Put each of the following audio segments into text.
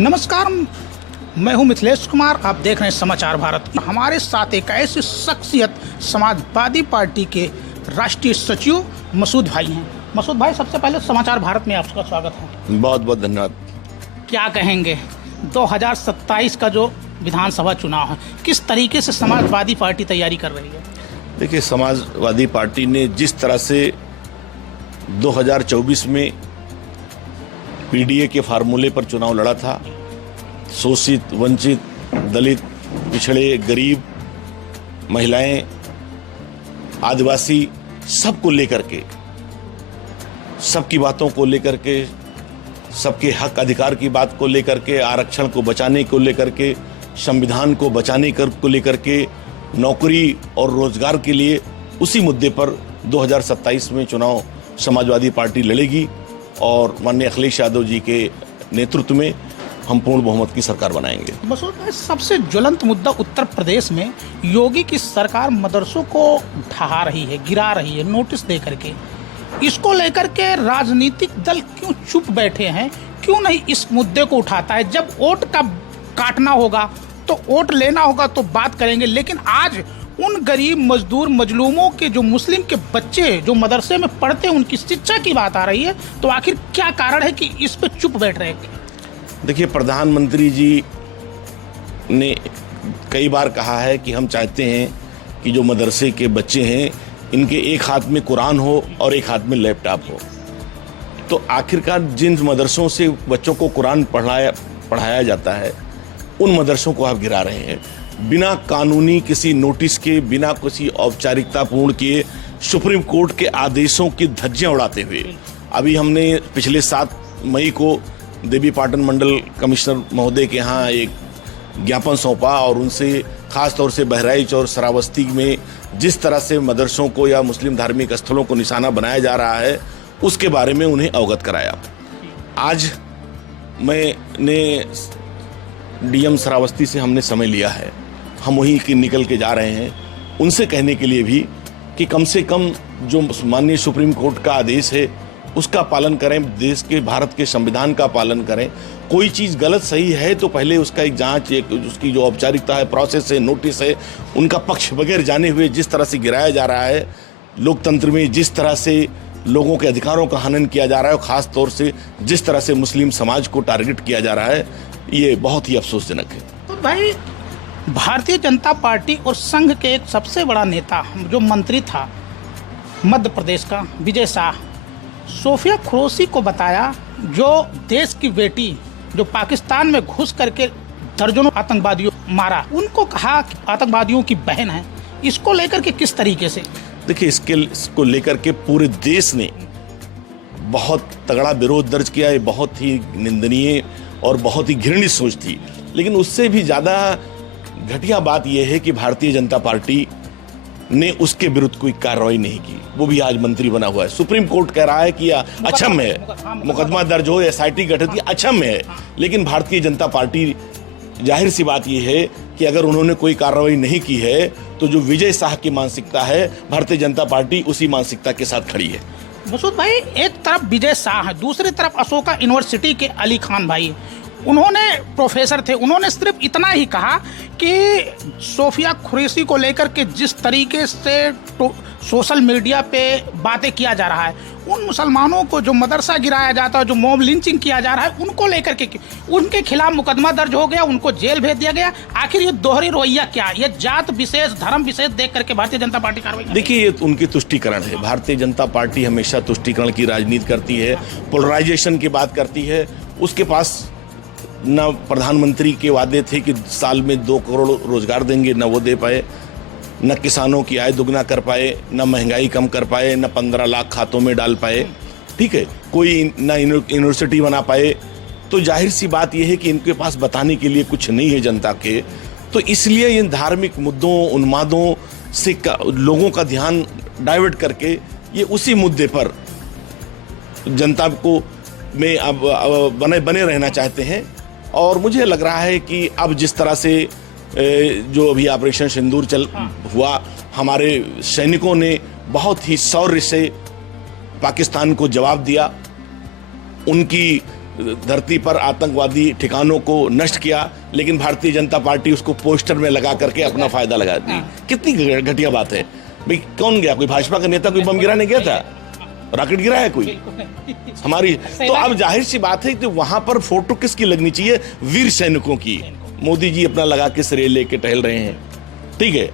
नमस्कार, मैं हूं मिथिलेश कुमार। आप देख रहे हैं समाचार भारत। हमारे साथ एक ऐसी शख्सियत समाजवादी पार्टी के राष्ट्रीय सचिव मसूद भाई हैं। मसूद भाई, सबसे पहले समाचार भारत में आपका स्वागत है। बहुत बहुत धन्यवाद। क्या कहेंगे 2027 का जो विधानसभा चुनाव है, किस तरीके से समाजवादी पार्टी तैयारी कर रही है? देखिए, समाजवादी पार्टी ने जिस तरह से 2024 में पीडीए के फार्मूले पर चुनाव लड़ा था, शोषित, वंचित, दलित, पिछड़े, गरीब, महिलाएं, आदिवासी, सबको लेकर के, सबकी बातों को लेकर के, सबके हक अधिकार की बात को लेकर के, आरक्षण को बचाने को लेकर के, संविधान को बचाने को लेकर के, नौकरी और रोजगार के लिए, उसी मुद्दे पर 2027 में चुनाव समाजवादी पार्टी लड़ेगी और माननीय अखिलेश यादव जी के नेतृत्व में हम पूर्ण बहुमत की सरकार बनाएंगे। मसूद भाई, सबसे ज्वलंत मुद्दा उत्तर प्रदेश में योगी की सरकार मदरसों को ढहा रही है, गिरा रही है नोटिस दे करके। इसको लेकर के राजनीतिक दल क्यों चुप बैठे हैं? क्यों नहीं इस मुद्दे को उठाता है? जब वोट का काटना होगा तो वोट लेना होगा तो बात करेंगे, लेकिन आज उन गरीब मजदूर मजलूमों के जो मुस्लिम के बच्चे जो मदरसे में पढ़ते हैं, उनकी शिक्षा की बात आ रही है। तो आखिर क्या कारण है कि इस पे चुप बैठ रहे हैं? देखिए, प्रधानमंत्री जी ने कई बार कहा है कि हम चाहते हैं कि जो मदरसे के बच्चे हैं, इनके एक हाथ में कुरान हो और एक हाथ में लैपटॉप हो। तो आखिरकार जिन मदरसों से बच्चों को कुरान पढ़ाया जाता है, उन मदरसों को आप गिरा रहे हैं बिना कानूनी किसी नोटिस के, बिना किसी औपचारिकता पूर्ण किए, सुप्रीम कोर्ट के आदेशों की धज्जियां उड़ाते हुए। अभी हमने पिछले 7 मई को देवी पाटन मंडल कमिश्नर महोदय के यहाँ एक ज्ञापन सौंपा और उनसे खास तौर से बहराइच और श्रावस्ती में जिस तरह से मदरसों को या मुस्लिम धार्मिक स्थलों को निशाना बनाया जा रहा है, उसके बारे में उन्हें अवगत कराया। आज मैंने डीएम श्रावस्ती से हमने समय लिया है, हम वहीं की निकल के जा रहे हैं उनसे कहने के लिए भी कि कम से कम जो माननीय सुप्रीम कोर्ट का आदेश है उसका पालन करें, देश के भारत के संविधान का पालन करें। कोई चीज़ गलत सही है तो पहले उसका एक जांच, एक उसकी जो औपचारिकता है, प्रोसेस है, नोटिस है, उनका पक्ष बगैर जाने हुए जिस तरह से गिराया जा रहा है, लोकतंत्र में जिस तरह से लोगों के अधिकारों का हनन किया जा रहा है और ख़ास तौर से जिस तरह से मुस्लिम समाज को टारगेट किया जा रहा है, ये बहुत ही अफसोसजनक है। तो भाई, भारतीय जनता पार्टी और संघ के एक सबसे बड़ा नेता जो मंत्री था मध्य प्रदेश का, विजय शाह, सोफिया खुरैशी को बताया, जो देश की बेटी जो पाकिस्तान में घुस करके दर्जनों आतंकवादियों मारा, उनको कहा कि आतंकवादियों की बहन है। इसको लेकर के किस तरीके से? देखिए, इसको लेकर के पूरे देश ने बहुत तगड़ा विरोध दर्ज किया है। बहुत ही निंदनीय और बहुत ही घृणित सोच थी, लेकिन उससे भी ज़्यादा घटिया बात यह है कि भारतीय जनता पार्टी ने उसके विरुद्ध कोई कार्रवाई नहीं की। वो भी आज मंत्री बना हुआ है। सुप्रीम कोर्ट कह रहा है कि अक्षम है, मुकदमा दर्ज हो, एसआईटी गठित की, अक्षम है। लेकिन भारतीय जनता पार्टी, जाहिर सी बात यह है कि अगर उन्होंने कोई कार्रवाई नहीं की है तो जो विजय शाह की मानसिकता है, भारतीय जनता पार्टी उसी मानसिकता के साथ खड़ी है। मसूद भाई, एक तरफ विजय शाह है, दूसरी तरफ अशोका यूनिवर्सिटी के अली खान भाई, उन्होंने प्रोफेसर थे, उन्होंने सिर्फ इतना ही कहा कि सोफिया खुरैशी को लेकर के जिस तरीके से सोशल मीडिया पे बातें किया जा रहा है, उन मुसलमानों को जो मदरसा गिराया जाता है, जो मॉब लिंचिंग किया जा रहा है, उनको लेकर के उनके खिलाफ मुकदमा दर्ज हो गया, उनको जेल भेज दिया गया। आखिर ये दोहरी रवैया क्या? ये जात विशेष, धर्म विशेष देख करके भारतीय जनता पार्टी कार्रवाई? देखिए, ये उनकी तुष्टीकरण है। भारतीय जनता पार्टी हमेशा तुष्टीकरण की राजनीति करती है, पोलराइजेशन की बात करती है। उसके पास न प्रधानमंत्री के वादे थे कि साल में 2 करोड़ रोजगार देंगे, न वो दे पाए, न किसानों की आय दुगना कर पाए, न महंगाई कम कर पाए, न 15 लाख खातों में डाल पाए, ठीक है, कोई न यूनिवर्सिटी बना पाए। तो जाहिर सी बात यह है कि इनके पास बताने के लिए कुछ नहीं है जनता के। तो इसलिए इन धार्मिक मुद्दों, उन्मादों से लोगों का ध्यान डाइवर्ट करके ये उसी मुद्दे पर जनता को में अब बने रहना चाहते हैं। और मुझे लग रहा है कि अब जिस तरह से जो अभी ऑपरेशन सिंदूर हुआ, हमारे सैनिकों ने बहुत ही शौर्य से पाकिस्तान को जवाब दिया। उनकी धरती पर आतंकवादी ठिकानों को नष्ट किया, लेकिन भारतीय जनता पार्टी उसको पोस्टर में लगा करके अपना फायदा लगा दी। कितनी घटिया बात है भाई। कौन गया? कोई भाजपा का नेता कोई बम गिराने गया था? रॉकेट गिरा है कोई? हमारी तो अब जाहिर सी बात है कि वहां पर फोटो किसकी लगनी चाहिए? वीर सैनिकों की। मोदी जी अपना लगा के श्रेय लेके टहल रहे हैं, ठीक है।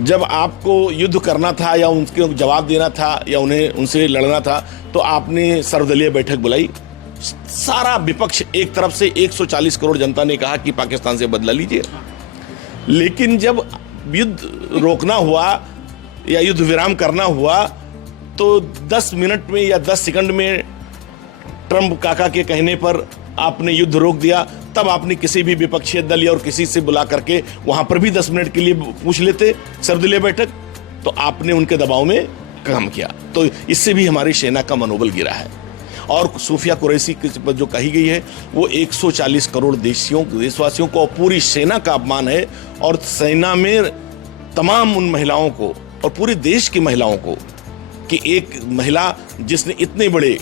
जब आपको युद्ध करना था या उनके जवाब देना था या उनसे लड़ना था, तो आपने सर्वदलीय बैठक बुलाई। सारा विपक्ष एक तरफ से 140 करोड़ जनता ने कहा कि पाकिस्तान से बदला लीजिए, लेकिन जब युद्ध रोकना हुआ या युद्ध विराम करना हुआ तो 10 मिनट में या 10 सेकंड में ट्रंप काका के कहने पर आपने युद्ध रोक दिया। तब आपने किसी भी विपक्षी दल या और किसी से बुला करके वहां पर भी 10 मिनट के लिए पूछ लेते सर्वदलीय बैठक, तो आपने उनके दबाव में काम किया। तो इससे भी हमारी सेना का मनोबल गिरा है। और सूफिया कुरैशी की जो कही गई है वो 140 करोड़ देशवासियों को और पूरी सेना का अपमान है। और सेना में तमाम उन महिलाओं को और पूरे देश की महिलाओं को, कि एक महिला जिसने इतने बड़े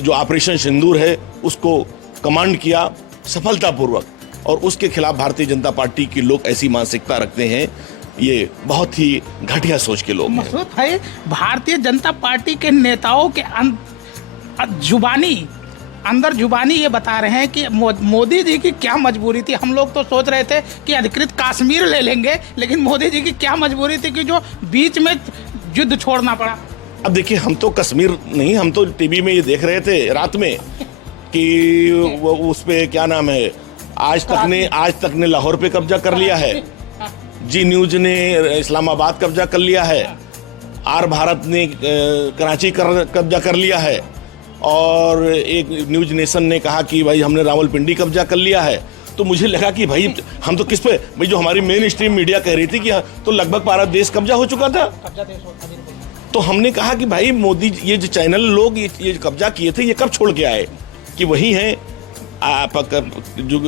जो ऑपरेशन सिंदूर है उसको कमांड किया सफलतापूर्वक, और उसके खिलाफ भारतीय जनता पार्टी के लोग ऐसी मानसिकता रखते हैं, ये बहुत ही घटिया सोच के लोग हैं। मसूद भाई, भारतीय जनता पार्टी के नेताओं के अंदर जुबानी ये बता रहे हैं कि मोदी जी की क्या मजबूरी थी। हम लोग तो सोच रहे थे कि अधिकृत कश्मीर ले लेंगे, लेकिन मोदी जी की क्या मजबूरी थी कि जो बीच में युद्ध छोड़ना पड़ा। अब देखिए, हम तो कश्मीर नहीं, हम तो टीवी में ये देख रहे थे रात में कि वो उस पे क्या नाम है, आज तक ने लाहौर पे कब्जा कर लिया है, जी न्यूज ने इस्लामाबाद कब्जा कर लिया है, आर भारत ने कराची कब्जा कर लिया है, और एक न्यूज नेशन ने कहा कि भाई हमने रावलपिंडी कब्जा कर लिया है। तो मुझे लगा कि भाई हम तो किस पे, भाई जो हमारी मेन स्ट्रीम मीडिया कह रही थी कि तो लगभग पूरा देश कब्जा हो चुका था। तो हमने कहा कि भाई मोदी, ये जो चैनल लोग ये कब्जा किए थे, ये कब छोड़ के आए? कि वही हैं जो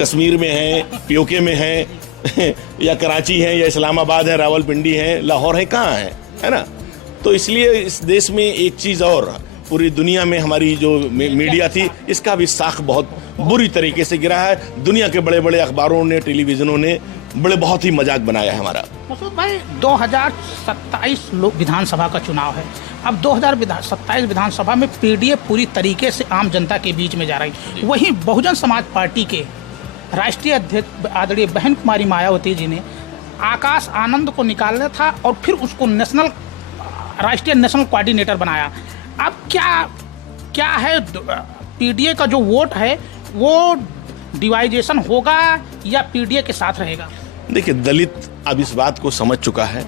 कश्मीर में है, पीओके में है या कराची है या इस्लामाबाद है, रावलपिंडी है, लाहौर है, कहाँ है ना? तो इसलिए इस देश में एक चीज़ और, पूरी दुनिया में हमारी जो मीडिया थी इसका भी साख बहुत बुरी तरीके से गिरा है। दुनिया के बड़े बड़े अखबारों ने, टेलीविजनों ने बहुत ही मजाक बनाया है हमारा। मसूद भाई, 2027 विधानसभा का चुनाव है। अब 2027 विधानसभा में पीडीए पूरी तरीके से आम जनता के बीच में जा रही है। वहीं बहुजन समाज पार्टी के राष्ट्रीय अध्यक्ष आदरणीय बहन कुमारी मायावती जी ने आकाश आनंद को निकालना था और फिर उसको राष्ट्रीय नेशनल कोऑर्डिनेटर बनाया। अब क्या है, पीडीए का जो वोट है वो डिवाइजेशन होगा या पीडीए के साथ रहेगा? देखिए, दलित अब इस बात को समझ चुका है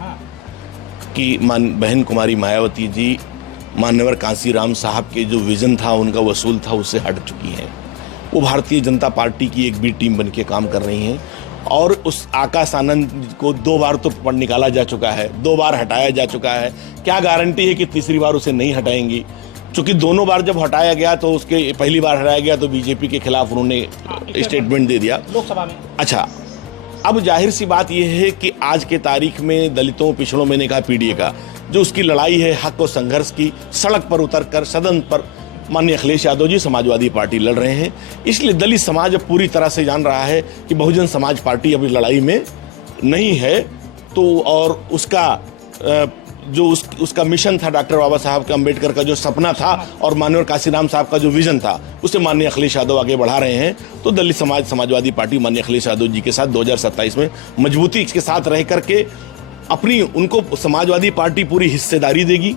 कि बहन कुमारी मायावती जी मान्यवर कांसीराम साहब के जो विजन था, उनका वसूल था, उससे हट चुकी हैं। वो भारतीय जनता पार्टी की एक बी टीम बन के काम कर रही हैं। और उस आकाश आनंद को 2 बार तो निकाला जा चुका है, 2 बार हटाया जा चुका है। क्या गारंटी है कि तीसरी बार उसे नहीं हटाएंगी? क्योंकि दोनों बार जब हटाया गया तो उसके पहली बार हटाया गया तो बीजेपी के खिलाफ उन्होंने स्टेटमेंट दे दिया लोकसभा में। अच्छा, अब जाहिर सी बात यह है कि आज के तारीख में दलितों, पिछड़ों, मैंने कहा पीडीए का जो उसकी लड़ाई है हक और संघर्ष की, सड़क पर उतरकर सदन पर माननीय अखिलेश यादव जी समाजवादी पार्टी लड़ रहे हैं। इसलिए दलित समाज अब पूरी तरह से जान रहा है कि बहुजन समाज पार्टी अब इस लड़ाई में नहीं है। तो और उसका जो उसका मिशन था, डॉक्टर बाबा साहब का, अम्बेडकर का जो सपना था और माननीय कांसीराम साहब का जो विजन था, उसे माननीय अखिलेश यादव आगे बढ़ा रहे हैं। तो दलित समाजवादी पार्टी माननीय अखिलेश यादव जी के साथ 2027 में मजबूती के साथ रह करके उनको समाजवादी पार्टी पूरी हिस्सेदारी देगी,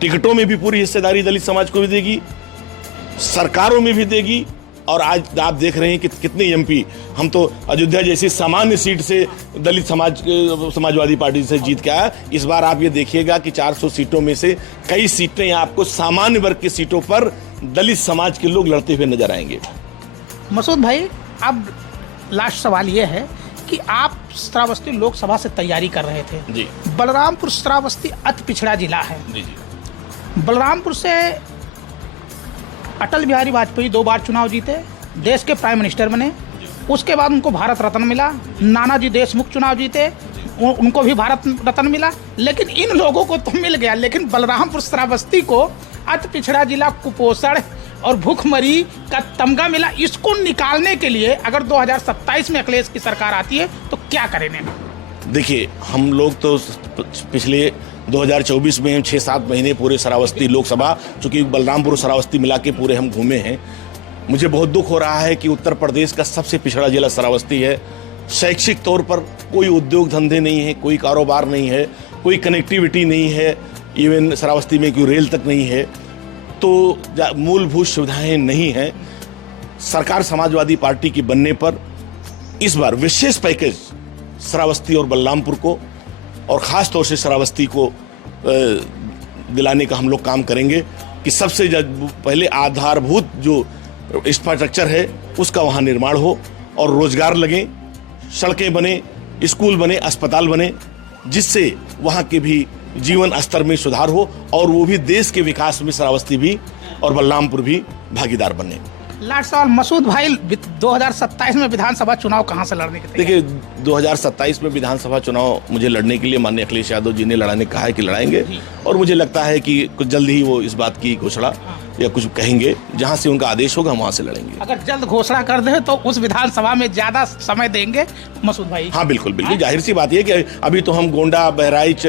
टिकटों में भी पूरी हिस्सेदारी दलित समाज को भी देगी, सरकारों में भी देगी। और आज आप देख रहे हैं कि कितने एमपी, हम तो अयोध्या जैसी सामान्य सीट से दलित समाजवादी पार्टी से जीत के आया। इस बार आप ये देखिएगा कि 400 सीटों में से कई सीटें आपको सामान्य वर्ग की सीटों पर दलित समाज के लोग लड़ते हुए नजर आएंगे। मसूद भाई, अब लास्ट सवाल ये है कि आप श्रावस्ती लोकसभा से तैयारी कर रहे थे जी। बलरामपुर श्रावस्ती अति पिछड़ा जिला है जी। बलरामपुर से अटल बिहारी वाजपेयी 2 बार चुनाव जीते, देश के प्राइम मिनिस्टर बने। उसके बाद उनको भारत रत्न मिला। नानाजी देशमुख चुनाव जीते, उनको भी भारत रत्न मिला। लेकिन इन लोगों को तो मिल गया, लेकिन बलरामपुर श्रावस्ती को अति पिछड़ा जिला कुपोषण और भूखमरी का तमगा मिला, इसको निकालने के लिए अगर 2027 में अखिलेश की सरकार आती है तो क्या करेंगे? देखिए, हम लोग तो पिछले 2024 में हम 6-7 महीने पूरे श्रावस्ती लोकसभा, चूंकि बलरामपुर श्रावस्ती मिला के पूरे हम घूमे हैं। मुझे बहुत दुख हो रहा है कि उत्तर प्रदेश का सबसे पिछड़ा जिला श्रावस्ती है। शैक्षिक तौर पर कोई उद्योग धंधे नहीं है, कोई कारोबार नहीं है, कोई कनेक्टिविटी नहीं है, इवन श्रावस्ती में कोई रेल तक नहीं है, तो मूलभूत सुविधाएं नहीं हैं। सरकार समाजवादी पार्टी की बनने पर इस बार विशेष पैकेज श्रावस्ती और बलरामपुर को और ख़ास तौर से श्रावस्ती को दिलाने का हम लोग काम करेंगे कि सबसे पहले आधारभूत जो इंफ्रास्ट्रक्चर है उसका वहाँ निर्माण हो और रोजगार लगे, सड़कें बने, स्कूल बने, अस्पताल बने, जिससे वहाँ के भी जीवन स्तर में सुधार हो और वो भी देश के विकास में श्रावस्ती भी और बलरामपुर भी भागीदार बने। लास्ट सवाल, मसूद भाई 2027 में विधानसभा चुनाव कहां से लड़ने के तैयार? देखिए, 2027 में विधानसभा चुनाव मुझे लड़ने के लिए माननीय अखिलेश यादव जी ने लड़ाने कहा है कि लड़ाएंगे, और मुझे लगता है कि कुछ जल्द ही वो इस बात की घोषणा या कुछ कहेंगे, जहां से उनका आदेश होगा हम वहां से लड़ेंगे। अगर जल्द घोषणा कर दे तो उस विधानसभा में ज्यादा समय देंगे मसूद भाई? हाँ, बिल्कुल बिल्कुल, जाहिर सी बात है कि अभी तो हम गोंडा, बहराइच,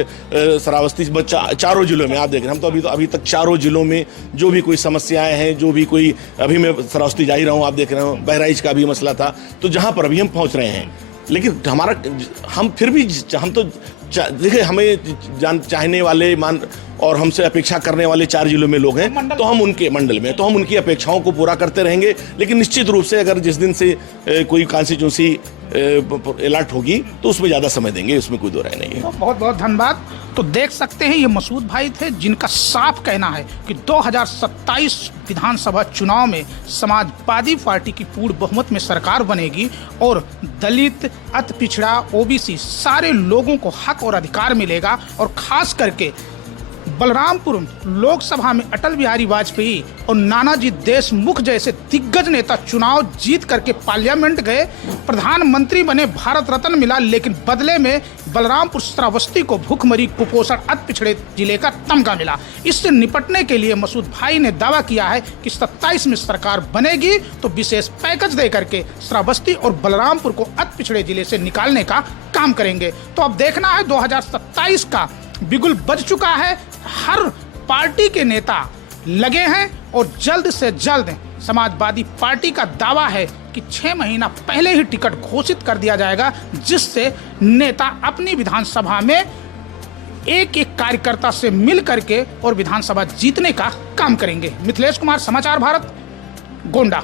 श्रावस्ती, चारों जिलों में आप देख रहे हैं, हम तो अभी तक चारों जिलों में जो भी कोई समस्याएं हैं, जो भी कोई, अभी मैं श्रावस्ती जा ही रहा हूँ, आप देख रहे हो बहराइच का भी मसला था, तो जहां पर अभी हम पहुंच रहे हैं, लेकिन हम फिर भी हम तो देखिए, हमें चाहने वाले और हमसे अपेक्षा करने वाले 4 जिलों में लोग हैं, तो हम उनके मंडल में, तो हम उनकी अपेक्षाओं को पूरा करते रहेंगे। लेकिन निश्चित रूप से अगर जिस दिन से कोई कॉन्स्टिट्यूंसी अलर्ट होगी तो उसमें ज़्यादा समय देंगे, उसमें कोई दो राय नहीं है। तो बहुत बहुत धन्यवाद। तो देख सकते हैं, ये मसूद भाई थे जिनका साफ कहना है कि 2027 विधानसभा चुनाव में समाजवादी पार्टी की पूर्ण बहुमत में सरकार बनेगी और दलित, अति पिछड़ा, ओबीसी सारे लोगों को हक और अधिकार मिलेगा, और खास करके बलरामपुर लोकसभा में अटल बिहारी वाजपेयी और नानाजी देशमुख जैसे दिग्गज नेता चुनाव जीत करके पार्लियामेंट गए, प्रधानमंत्री बने, भारत रत्न मिला, लेकिन बदले में बलरामपुर श्रावस्ती को भूखमरी, कुपोषण, अति पिछड़े जिले का तमगा मिला। इससे निपटने के लिए मसूद भाई ने दावा किया है कि 27 में सरकार बनेगी तो विशेष पैकेज दे करके श्रावस्ती और बलरामपुर को अति पिछड़े जिले से निकालने का काम करेंगे। तो अब देखना है, 2027 का बिगुल बज चुका है, हर पार्टी के नेता लगे हैं और जल्द से जल्द समाजवादी पार्टी का दावा है कि 6 महीना पहले ही टिकट घोषित कर दिया जाएगा, जिससे नेता अपनी विधानसभा में एक एक कार्यकर्ता से मिल करके और विधानसभा जीतने का काम करेंगे। मिथिलेश कुमार, समाचार भारत, गोंडा।